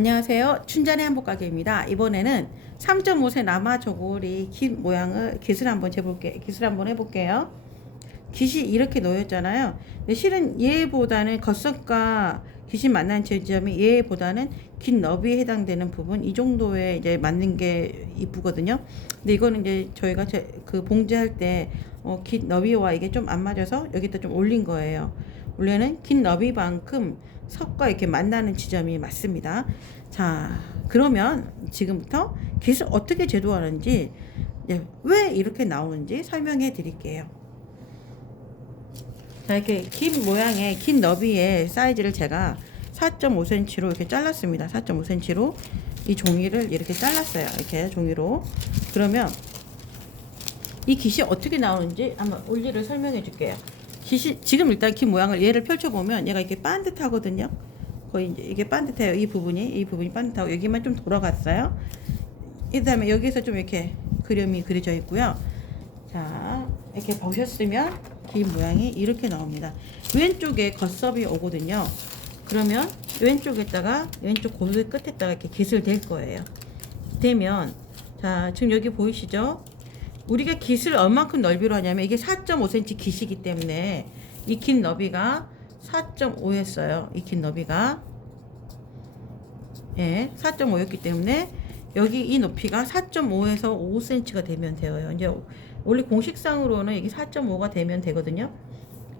안녕하세요. 춘잔의 한복가게입니다. 이번에는 3.5세 남아 저고리 긴 모양을 깃을 한번 재볼게. 깃을 한번 해볼게요. 깃이 이렇게 놓였잖아요. 근데 실은 얘보다는 겉석과 깃이 만난 지점이 얘보다는 긴 너비에 해당되는 부분 이 정도에 이제 맞는 게 이쁘거든요. 근데 이거는 이제 저희가 제, 그 봉제할 때 어, 긴 너비와 이게 좀 안 맞아서 여기다 좀 올린 거예요. 원래는 긴 너비만큼 석과 이렇게 만나는 지점이 맞습니다. 자, 그러면 지금부터 깃을 어떻게 제도하는지 예, 왜 이렇게 나오는지 설명해 드릴게요. 자, 이렇게 긴 모양의 긴 너비의 사이즈를 제가 4.5cm로 이렇게 잘랐습니다. 4.5cm로 이 종이를 이렇게 잘랐어요. 이렇게 종이로. 그러면 이 깃이 어떻게 나오는지 한번 원리를 설명해 줄게요. 깃이 지금 일단 깃 모양을 얘를 펼쳐 보면 얘가 이렇게 반듯하거든요. 거의 이게 반듯해요. 이 부분이 이 부분이 반듯하고 여기만 좀 돌아갔어요. 그 다음에 여기서 좀 이렇게 그림이 그려져 있고요. 자 이렇게 보셨으면 긴 모양이 이렇게 나옵니다. 왼쪽에 겉섭이 오거든요. 그러면 왼쪽에다가 왼쪽 고리 끝에다가 이렇게 깃을 댈 거예요. 되면 자 지금 여기 보이시죠? 우리가 깃을 얼만큼 넓이로 하냐면 이게 4.5cm 깃이기 때문에 이 긴 너비가 4.5였어요. 이 긴 너비가 예, 4.5였기 때문에 여기 이 높이가 4.5에서 5cm가 되면 돼요. 이제 원래 공식상으로는 이게 4.5가 되면 되거든요.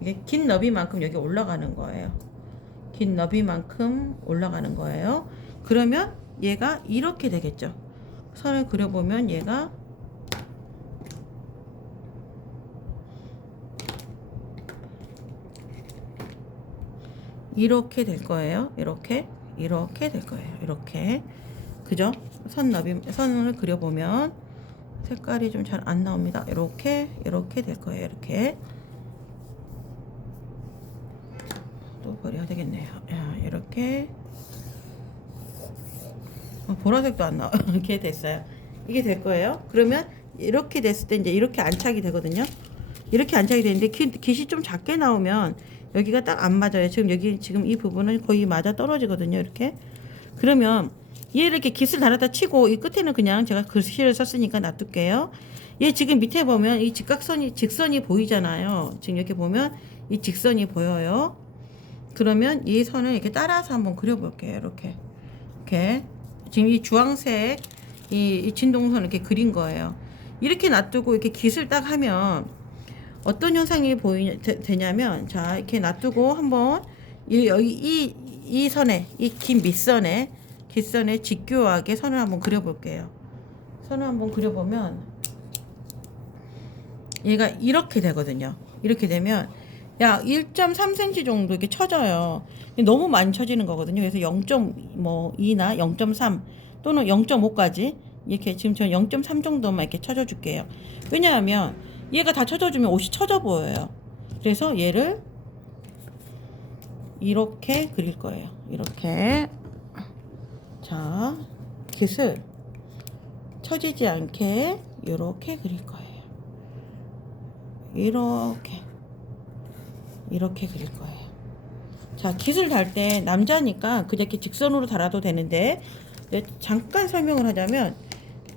이게 긴 너비만큼 여기 올라가는 거예요. 긴 너비만큼 올라가는 거예요. 그러면 얘가 이렇게 되겠죠. 선을 그려보면 얘가 이렇게 될 거예요. 이렇게 이렇게 될 거예요. 이렇게 그죠? 선 너비 선을 그려보면 색깔이 좀 잘 안 나옵니다. 이렇게 이렇게 될 거예요. 이렇게 또 버려야 되겠네요. 야, 이렇게 어, 보라색도 안 나와. 이렇게 됐어요. 이게 될 거예요. 그러면 이렇게 됐을 때 이제 이렇게 안착이 되거든요. 이렇게 안착이 되는데 기, 깃이 좀 작게 나오면 여기가 딱 안 맞아요. 지금 여기 지금 이 부분은 거의 맞아 떨어지거든요. 이렇게 그러면 얘를 이렇게 깃을 달았다 치고 이 끝에는 그냥 제가 글씨를 썼으니까 놔둘게요. 얘 지금 밑에 보면 이 직각선이 직선이 보이잖아요. 지금 이렇게 보면 이 직선이 보여요. 그러면 이 선을 이렇게 따라서 한번 그려볼게요. 이렇게 이렇게 지금 이 주황색 이, 이 진동선 이렇게 그린 거예요. 이렇게 놔두고 이렇게 깃을 딱 하면 어떤 현상이 보이 되 냐면 자 이렇게 놔두고 한번 이 여기 이, 이 선에 이 긴 밑선에 깃선에 직교하게 선을 한번 그려볼게요. 선을 한번 그려보면 얘가 이렇게 되거든요. 이렇게 되면 약 1.3cm 정도 이렇게 쳐져요. 너무 많이 쳐지는 거거든요. 그래서 0.2나 0.3 또는 0.5까지 이렇게 지금 저는 0.3 정도만 이렇게 쳐줘 줄게요. 왜냐하면 얘가 다 쳐져주면 옷이 쳐져 보여요. 그래서 얘를 이렇게 그릴 거예요. 이렇게 자 깃을 쳐지지 않게 이렇게 그릴 거예요. 이렇게 이렇게 그릴 거예요. 자 깃을 달 때 남자니까 그냥 이렇게 직선으로 달아도 되는데 네, 잠깐 설명을 하자면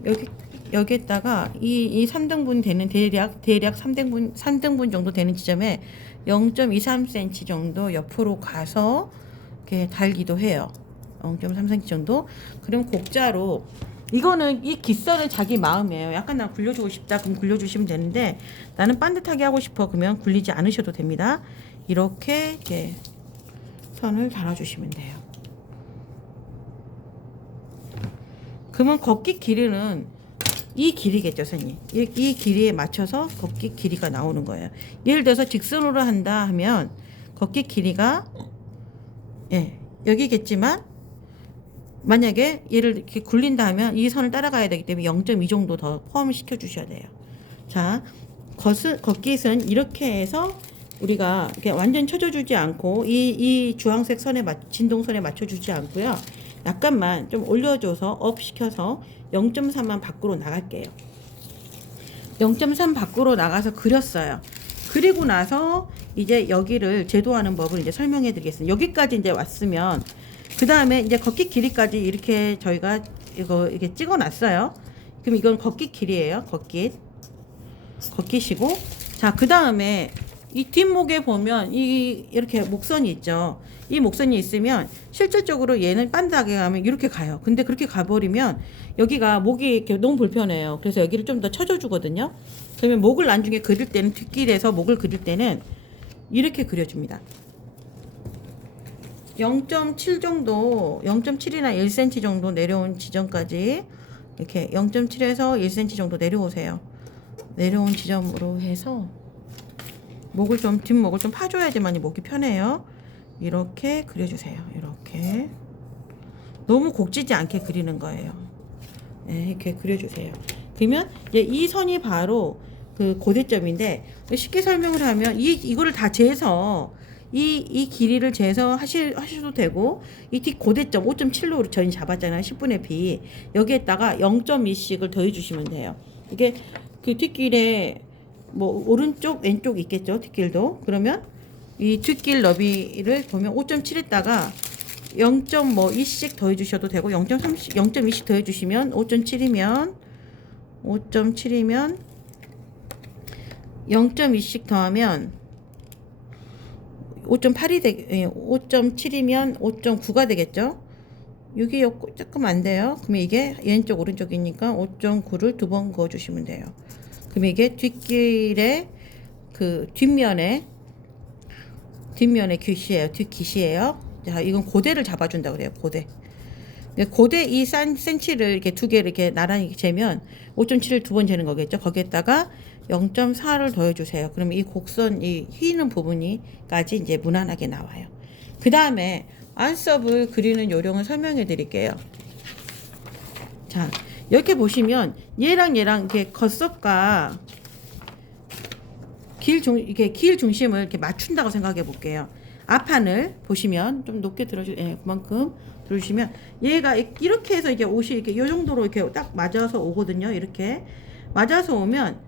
여기 여기에다가 이, 이 3등분 되는 대략 대략 3등분 3등분 정도 되는 지점에 0.23cm 정도 옆으로 가서 이렇게 달기도 해요. 0.3cm 정도. 그럼 곡자로 이거는 이 깃선은 자기 마음이에요. 약간 나 굴려주고 싶다. 그럼 굴려주시면 되는데 나는 반듯하게 하고 싶어. 그러면 굴리지 않으셔도 됩니다. 이렇게 이렇게 선을 달아주시면 돼요. 그러면 걷기 길이는 이 길이겠죠, 선생님. 이, 이 길이에 맞춰서 걷기 길이가 나오는 거예요. 예를 들어서 직선으로 한다 하면 걷기 길이가 예, 여기겠지만 만약에 얘를 이렇게 굴린다 하면 이 선을 따라가야 되기 때문에 0.2 정도 더 포함시켜 주셔야 돼요. 자, 겉은, 겉깃은 이렇게 해서 우리가 완전 쳐줘주지 않고 이, 이 주황색 선에 맞, 진동선에 맞춰주지 않고요. 약간만 좀 올려줘서 업 시켜서 0.3만 밖으로 나갈게요. 0.3 밖으로 나가서 그렸어요. 그리고 나서 이제 여기를 제도하는 법을 이제 설명해 드리겠습니다. 여기까지 이제 왔으면 그 다음에 이제 걷기 길이까지 이렇게 저희가 이거 이렇게 찍어 놨어요. 그럼 이건 걷기 길이에요. 걷기. 걷기시고. 자, 그 다음에 이 뒷목에 보면 이 이렇게 목선이 있죠. 이 목선이 있으면 실질적으로 얘는 빤다하게 가면 이렇게 가요. 근데 그렇게 가버리면 여기가 목이 이렇게 너무 불편해요. 그래서 여기를 좀 더 쳐줘 주거든요. 그러면 목을 나중에 그릴 때는 뒷길에서 목을 그릴 때는 이렇게 그려줍니다. 0.7 정도, 0.7이나 1cm 정도 내려온 지점까지 이렇게 0.7에서 1cm 정도 내려오세요. 내려온 지점으로 해서 목을 좀 뒷목을 좀 파줘야지만 이 목이 편해요. 이렇게 그려주세요. 이렇게 너무 곡지지 않게 그리는 거예요. 네, 이렇게 그려주세요. 그러면 이 선이 바로 그 고대점인데 쉽게 설명을 하면 이 이거를 다 재서 이, 이 길이를 재서 하실, 하셔도 되고, 이 뒷 고대점 5.7로 저희 잡았잖아요. 10분의 B. 여기에다가 0.2씩을 더해주시면 돼요. 이게 그 뒷길에 뭐 오른쪽, 왼쪽 있겠죠. 뒷길도. 그러면 이 뒷길 너비를 보면 5.7에다가 0.2씩 더해 주셔도 되고, 0.3씩, 0.2씩 더해 주시면 5.7이면, 5.7이면 0.2씩 더하면 5.8이 되, 5.7이면 5.9가 되겠죠? 여기 요- 조금 안 돼요. 그러면 이게 왼쪽 오른쪽이니까 5.9를 두 번 그어 주시면 돼요. 그러면 이게 뒷길에 그 뒷면에 뒷면에 귀시예요. 뒷기시예요. 자, 이건 고대를 잡아준다 그래요. 고대. 고대 이 산, 센치를 이렇게 두 개를 이렇게 나란히 재면 5.7을 두 번 재는 거겠죠. 거기에다가 0.4를 더해주세요. 그러면 이 곡선, 이 휘는 부분이까지 이제 무난하게 나와요. 그 다음에 안섭을 그리는 요령을 설명해 드릴게요. 자, 이렇게 보시면 얘랑 얘랑 이렇게 겉섭과 길 중, 이렇게 길 중심을 이렇게 맞춘다고 생각해 볼게요. 앞판을 보시면 좀 높게 들어주, 예, 그만큼 들어주시면 얘가 이렇게 해서 이제 옷이 이렇게 요 정도로 이렇게 딱 맞아서 오거든요. 이렇게 맞아서 오면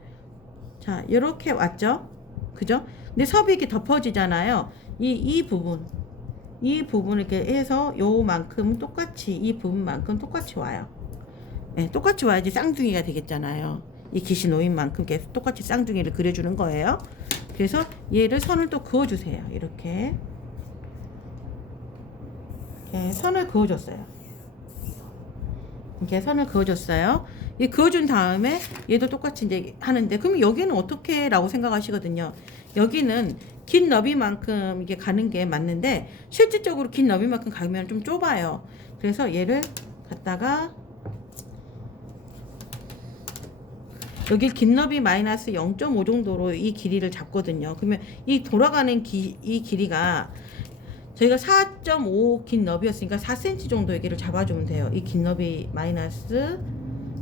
자, 이렇게 왔죠? 그죠? 근데 섭이 이렇게 덮어지잖아요. 이, 이 부분. 이 부분 이렇게 해서 요만큼 똑같이, 이 부분만큼 똑같이 와요. 네, 똑같이 와야지 쌍둥이가 되겠잖아요. 이 기시 놓인 만큼 이렇게 똑같이 쌍둥이를 그려주는 거예요. 그래서 얘를 선을 또 그어주세요. 이렇게. 이렇게 선을 그어줬어요. 이렇게 선을 그어줬어요. 이 그어준 다음에 얘도 똑같이 이제 하는데 그럼 여기는 어떻게 라고 생각하시거든요. 여기는 긴 너비만큼 이게 가는 게 맞는데 실질적으로 긴 너비만큼 가면 좀 좁아요. 그래서 얘를 갖다가 여기 긴 너비 마이너스 0.5 정도로 이 길이를 잡거든요. 그러면 이 돌아가는 기, 이 길이가 저희가 4.5 긴 너비였으니까 4cm 정도 여기를 잡아주면 돼요. 이 긴 너비 마이너스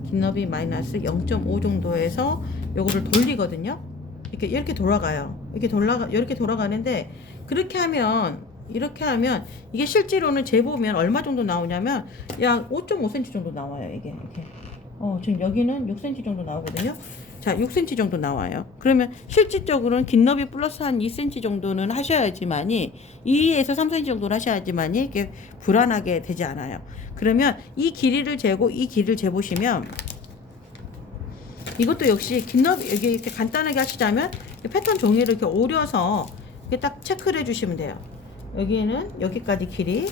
긴 너비 마이너스 0.5 정도에서 요거를 돌리거든요. 이렇게 이렇게 돌아가요. 이렇게 돌아가 이렇게 돌아가는데 그렇게 하면 이렇게 하면 이게 실제로는 재보면 얼마 정도 나오냐면 약 5.5cm 정도 나와요. 이게 이렇게. 어, 지금 여기는 6cm 정도 나오거든요. 자, 6cm 정도 나와요. 그러면 실질적으로는 긴 너비 플러스 한 2cm 정도는 하셔야지만이 2에서 3cm 정도를 하셔야지만이 이게 불안하게 되지 않아요. 그러면 이 길이를 재고 이 길이를 재보시면 이것도 역시 긴 너비 여기 이렇게 간단하게 하시자면 이 패턴 종이를 이렇게 오려서 이렇게 딱 체크를 해주시면 돼요. 여기는 여기까지 길이,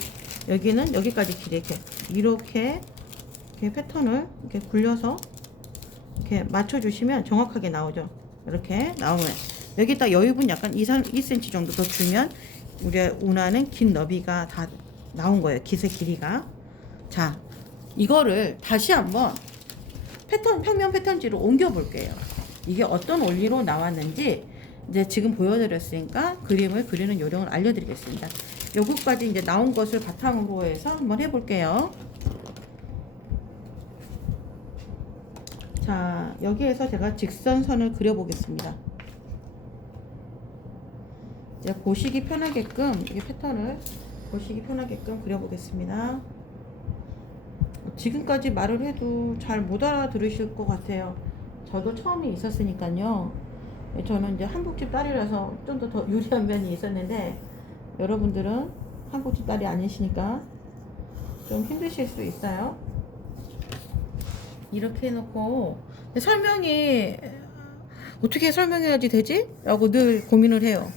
여기는 여기까지 길이 이렇게 이렇게 이렇게 패턴을 이렇게 굴려서 이렇게 맞춰주시면 정확하게 나오죠. 이렇게 나오면 여기다 여유분 약간 2, 3, 2cm 정도 더 주면 우리가 원하는 긴 너비가 다 나온 거예요. 기세 길이가. 자, 이거를 다시 한번 패턴 평면 패턴지로 옮겨 볼게요. 이게 어떤 원리로 나왔는지 이제 지금 보여드렸으니까 그림을 그리는 요령을 알려드리겠습니다. 요것까지 이제 나온 것을 바탕으로 해서 한번 해볼게요. 자, 여기에서 제가 직선선을 그려 보겠습니다. 이제 보시기 편하게끔 이 패턴을 보시기 편하게끔 그려 보겠습니다. 지금까지 말을 해도 잘 못 알아들으실 것 같아요. 저도 처음에 있었으니까요. 저는 이제 한국집 딸이라서 좀 더 더 유리한 면이 있었는데 여러분들은 한국집 딸이 아니시니까 좀 힘드실 수 있어요. 이렇게 해놓고 설명이 어떻게 설명해야지 되지? 라고 늘 고민을 해요.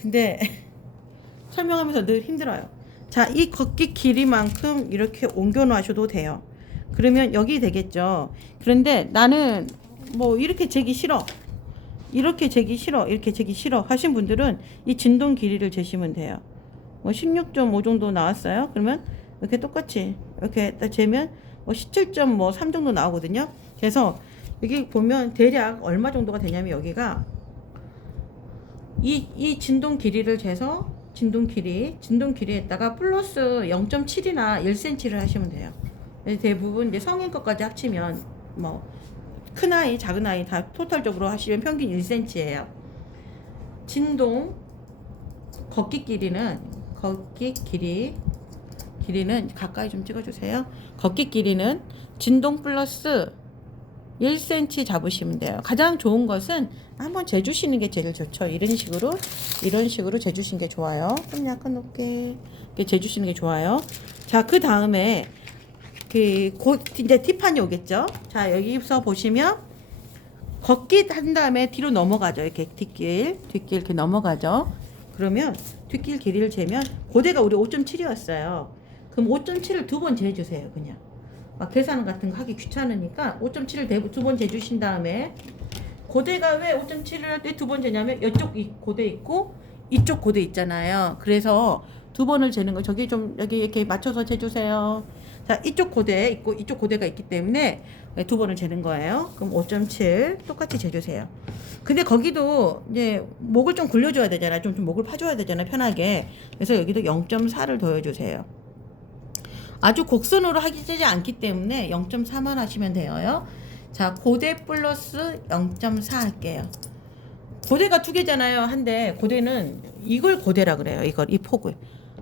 근데 설명하면서 늘 힘들어요. 자, 이 걷기 길이만큼 이렇게 옮겨 놔셔도 돼요. 그러면 여기 되겠죠. 그런데 나는 뭐 이렇게 재기 싫어. 이렇게 재기 싫어. 이렇게 재기 싫어. 하신 분들은 이 진동 길이를 재시면 돼요. 뭐 16.5 정도 나왔어요. 그러면 이렇게 똑같이 이렇게 딱 재면 뭐17.3 정도 나오거든요. 그래서 여기 보면 대략 얼마 정도가 되냐면 여기가 이, 이 진동 길이를 재서 진동 길이, 진동 길이에다가 플러스 0.7이나 1cm를 하시면 돼요. 대부분 이제 성인 것까지 합치면 뭐 큰 아이, 작은 아이 다 토탈적으로 하시면 평균 1cm예요. 진동 걷기 길이는 걷기 길이 길이는 가까이 좀 찍어주세요. 걷기 길이는 진동 플러스 1cm 잡으시면 돼요. 가장 좋은 것은 한번 재주시는 게 제일 좋죠. 이런 식으로 이런 식으로 재주시는 게 좋아요. 좀 약간 높게 이렇게 재주시는 게 좋아요. 자, 그 다음에 그곧 이제 팁판이 오겠죠. 자, 여기서 보시면 걷기 한 다음에 뒤로 넘어가죠. 이렇게 뒷길, 뒷길 이렇게 넘어가죠. 그러면 뒷길 길이를 재면 고대가 우리 5.7이었어요. 그럼 5.7을 두 번 재주세요, 그냥. 막 계산 같은 거 하기 귀찮으니까 5.7을 두 번 재주신 다음에 고대가 왜 5.7을 할 때 두 번 재냐면 이쪽 이 고대 있고 이쪽 고대 있잖아요. 그래서 두 번을 재는 거 저기 좀 여기 이렇게 맞춰서 재주세요. 자 이쪽 고대 있고 이쪽 고대가 있기 때문에 두 번을 재는 거예요. 그럼 5.7 똑같이 재주세요. 근데 거기도 이제 목을 좀 굴려줘야 되잖아요. 좀, 좀 목을 파줘야 되잖아요. 편하게. 그래서 여기도 0.4를 더해주세요. 아주 곡선으로 하기 않기 때문에 0.4만 하시면 돼요. 자, 고대 플러스 0.4 할게요. 고대가 두 개잖아요. 한데 고대는 이걸 고대라 그래요. 이걸 이 폭을.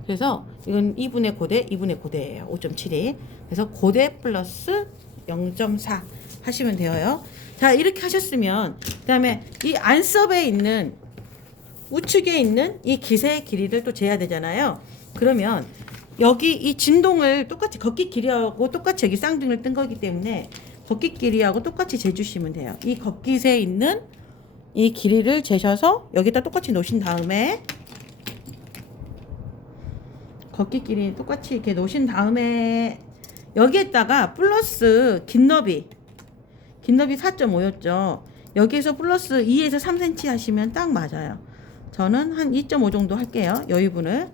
그래서 이건 2분의 고대, 2분의 고대예요. 5.7이. 그래서 고대 플러스 0.4 하시면 돼요. 자, 이렇게 하셨으면 그다음에 이 안섭에 있는 우측에 있는 이 기세의 길이를 또 재야 되잖아요. 그러면 여기 이 진동을 똑같이 걷기 길이하고 똑같이 여기 쌍둥이를 뜬 거기 때문에 걷기 길이하고 똑같이 재주시면 돼요. 이 걷기세에 있는 이 길이를 재셔서 여기다 똑같이 놓으신 다음에 걷기 길이 똑같이 이렇게 놓으신 다음에 여기에다가 플러스 긴 너비 긴 너비 4.5였죠. 여기에서 플러스 2에서 3cm 하시면 딱 맞아요. 저는 한 2.5 정도 할게요. 여유분을.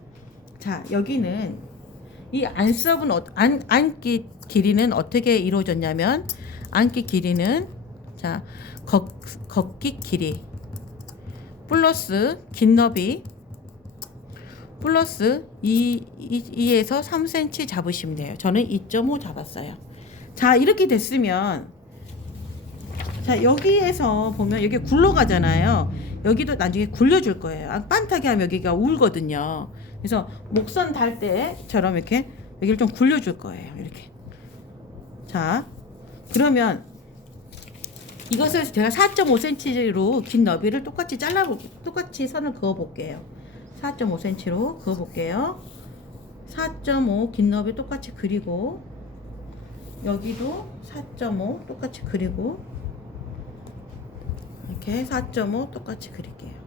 자, 여기는 이 안섭은 어, 안, 안기 길이는 어떻게 이루어졌냐면 안기 길이는 자 걷, 걷기 길이 플러스 긴 너비 플러스 2, 2, 에서 3cm 잡으시면 돼요. 저는 2.5 잡았어요. 자 이렇게 됐으면 자 여기에서 보면 여기 굴러가잖아요. 여기도 나중에 굴려줄 거예요. 아, 빤타게 하면 여기가 울거든요. 그래서 목선 달 때처럼 이렇게 여기를 좀 굴려줄 거예요. 이렇게. 자, 그러면 이것을 제가 4.5cm로 긴 너비를 똑같이 잘라 똑같이 선을 그어 볼게요. 4.5cm로 그어 볼게요. 4.5 긴 너비 똑같이 그리고 여기도 4.5 똑같이 그리고 이렇게 4.5 똑같이 그릴게요.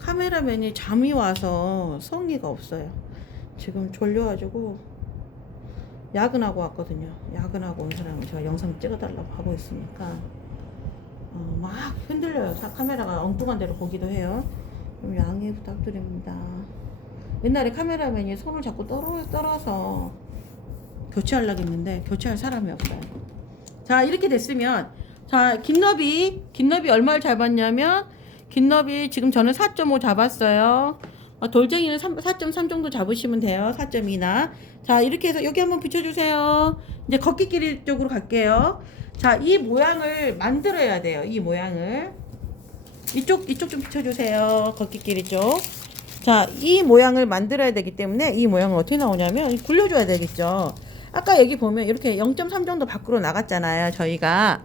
카메라맨이 잠이 와서 성의가 없어요. 지금 졸려가지고 야근하고 왔거든요. 야근하고 온 사람을 제가 영상 찍어달라고 하고 있으니까 어, 막 흔들려요. 사- 카메라가 엉뚱한 데로 보기도 해요. 좀 양해 부탁드립니다. 옛날에 카메라맨이 손을 자꾸 떨어, 떨어서 교체하려고 했는데 교체할 사람이 없어요. 자 이렇게 됐으면 자 긴너비 긴너비 얼마를 잡았냐면 긴너비 지금 저는 4.5 잡았어요. 어, 돌쟁이는 4.3 정도 잡으시면 돼요. 4.2나. 자, 이렇게 해서 여기 한번 붙여주세요. 이제 걷기길 쪽으로 갈게요. 자, 이 모양을 만들어야 돼요. 이 모양을. 이쪽, 이쪽 좀 붙여주세요. 걷기길이 쪽. 자, 이 모양을 만들어야 되기 때문에 이 모양은 어떻게 나오냐면 굴려줘야 되겠죠. 아까 여기 보면 이렇게 0.3 정도 밖으로 나갔잖아요. 저희가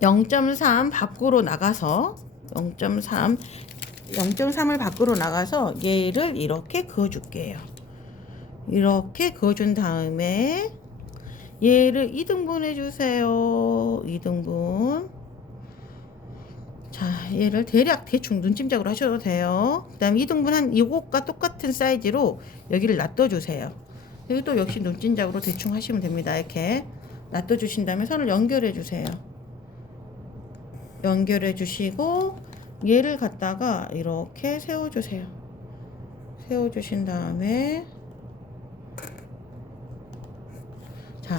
0.3 밖으로 나가서 0.3 0.3을 밖으로 나가서 얘를 이렇게 그어줄게요. 이렇게 그어준 다음에 얘를 2등분 해주세요. 2등분. 자, 얘를 대략 대충 눈찜작으로 하셔도 돼요. 그 다음에 2등분 한 이것과 똑같은 사이즈로 여기를 놔둬주세요. 여기 또 역시 눈찜작으로 대충 하시면 됩니다. 이렇게 놔둬주신 다음에 선을 연결해 주세요. 연결해 주시고 얘를 갖다가 이렇게 세워주세요. 세워주신 다음에 자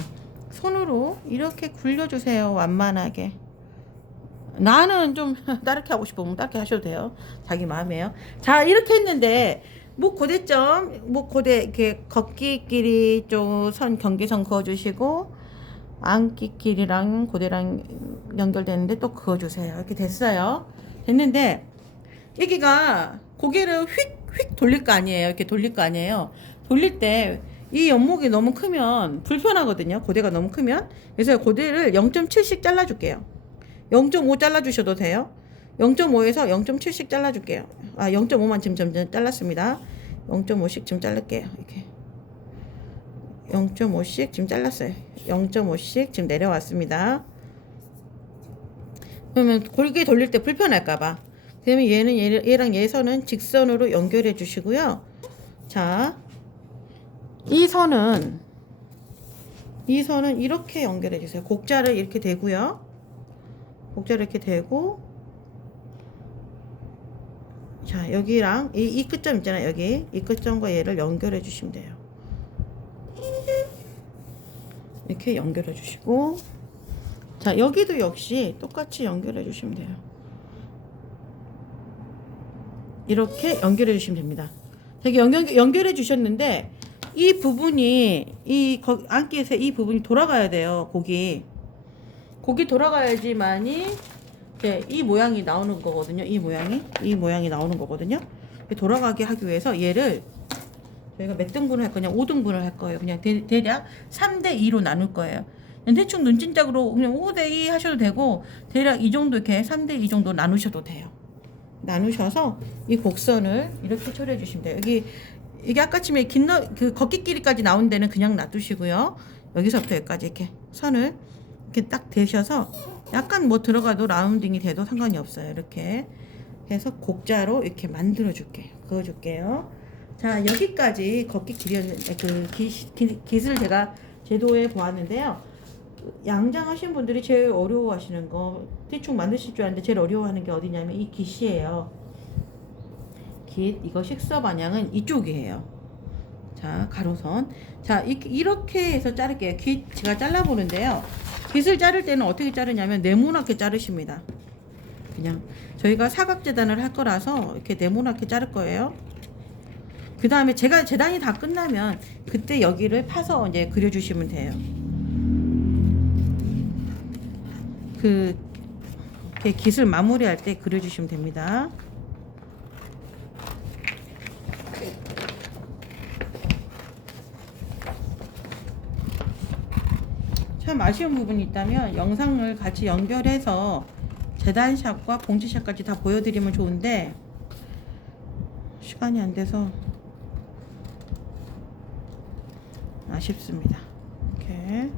손으로 이렇게 굴려주세요. 완만하게. 나는 좀 따르게 하고 싶으면 따르게 하셔도 돼요. 자기 마음이에요. 자 이렇게 했는데 목 고대점 목 고대 이렇게 걷기 길이 좀선 경계선 그어주시고 길이랑 고대랑 연결되는데 또 그어주세요. 이렇게 됐어요. 됐는데 여기가 고개를 휙 휙 돌릴 거 아니에요. 이렇게 돌릴 거 아니에요. 돌릴 때이 연목이 너무 크면 불편하거든요. 고대가 너무 크면. 그래서 고대를 0.7씩 잘라줄게요. 0.5 잘라주셔도 돼요. 0.5에서 0.7씩 잘라줄게요. 아, 0.5만 지금 점점 잘랐습니다. 0.5씩 지금 자를게요. 이렇게. 0.5씩 지금 잘랐어요. 0.5씩 지금 내려왔습니다. 그러면 골게 돌릴 때 불편할까봐. 그러면 얘는 얘, 얘랑 얘 선은 직선으로 연결해 주시고요. 자, 이 선은 이 선은 이렇게 연결해 주세요. 곡자를 이렇게 대고요. 곡자를 이렇게 대고 자 여기랑 이, 이 끝점 있잖아요 여기 이 끝점과 얘를 연결해 주시면 돼요 이렇게 연결해 주시고 자 여기도 역시 똑같이 연결해 주시면 돼요 이렇게 연결해 주시면 됩니다 여기 연결, 연결해 주셨는데 이 부분이 이 거- 안기에서 이 부분이 돌아가야 돼요 고기 고기 돌아가야지만이 이 모양이 나오는 거거든요. 이 모양이 이 모양이 나오는 거거든요. 돌아가게 하기 위해서 얘를 저희가 몇 등분을 할 거냐? 5등분을 할 거예요. 그냥 대, 대략 3대 2로 나눌 거예요. 대충 눈찐짝으로 그냥 5대 2 하셔도 되고 대략 이 정도 이렇게 3대 2 정도 나누셔도 돼요. 나누셔서 이 곡선을 이렇게 처리해 주시면 돼요. 여기 이게 아까쯤에 긴그 걷기 길이까지 나온 데는 그냥 놔두시고요. 여기서부터 여기까지 이렇게 선을 이렇게 딱 대셔서 약간 뭐 들어가도 라운딩이 돼도 상관이 없어요. 이렇게 해서 곡자로 이렇게 만들어 줄게요. 그어 줄게요. 자, 여기까지 걷기 길이었는데 그 기술 제가 제도에 보았는데요. 양장하신 분들이 제일 어려워하시는 거 대충 만드실 줄 아는데 제일 어려워하는 게 어디냐면 이 깃이에요. 깃 이거 식서 반향은 이쪽이에요. 자 가로선 자 이, 이렇게 해서 자를게요. 깃 제가 잘라 보는데요. 깃을 자를 때는 어떻게 자르냐면 네모나게 자르십니다. 그냥 저희가 사각 재단을 할 거라서 이렇게 네모나게 자를 거예요. 그 다음에 제가 재단이 다 끝나면 그때 여기를 파서 이제 그려주시면 돼요. 그 깃을 마무리할 때 그려주시면 됩니다. 참 아쉬운 부분이 있다면 영상을 같이 연결해서 재단샷과 봉지샷까지 다 보여드리면 좋은데 시간이 안 돼서 아쉽습니다. 이렇게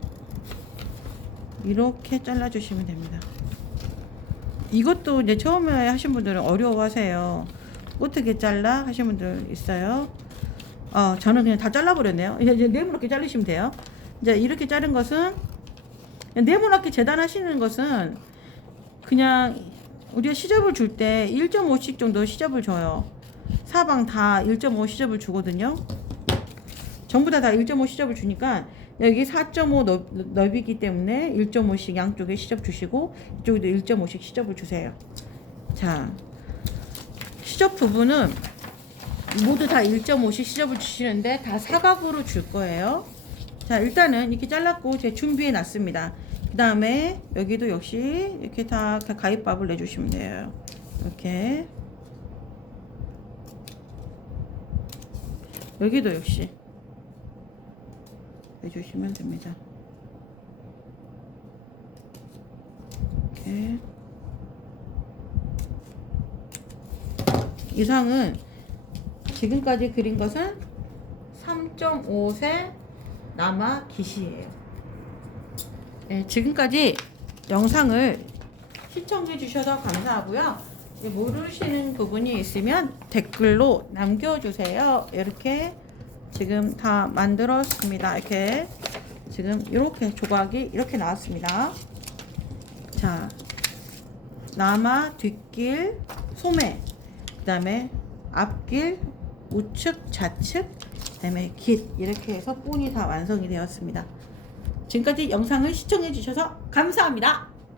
이렇게 잘라주시면 됩니다. 이것도 이제 처음에 하신 분들은 어려워하세요. 어떻게 잘라 하신 분들 있어요. 어, 저는 그냥 다 잘라버렸네요. 이제 네모나게 자르시면 돼요. 이제 이렇게 자른 것은 네모나게 재단하시는 것은 그냥 우리가 시접을 줄 때 1.5씩 정도 시접을 줘요. 사방 다 1.5 시접을 주거든요. 전부 다 다 1.5 시접을 주니까 여기 4.5 넓, 넓이기 때문에 1.5씩 양쪽에 시접 주시고 이쪽에도 1.5씩 시접을 주세요. 자, 시접 부분은 모두 다 1.5씩 시접을 주시는데 다 사각으로 줄 거예요. 자, 일단은 이렇게 잘랐고 제가 준비해 놨습니다. 그 다음에 여기도 역시 이렇게 다 가위밥을 내주시면 돼요. 이렇게. 여기도 역시 내주시면 됩니다. 이렇게. 이상은 지금까지 그린 것은 3.5세 남아 기시예요. 네, 지금까지 영상을 시청해 주셔서 감사하고요. 예, 모르시는 부분이 있으면 댓글로 남겨주세요. 이렇게 지금 다 만들었습니다. 이렇게 지금 이렇게 조각이 이렇게 나왔습니다. 자, 남아 뒷길 소매 그 다음에 앞길 우측 좌측 그 다음에 길 이렇게 해서 본이 다 완성이 되었습니다. 지금까지 영상을 시청해 주셔서 감사합니다.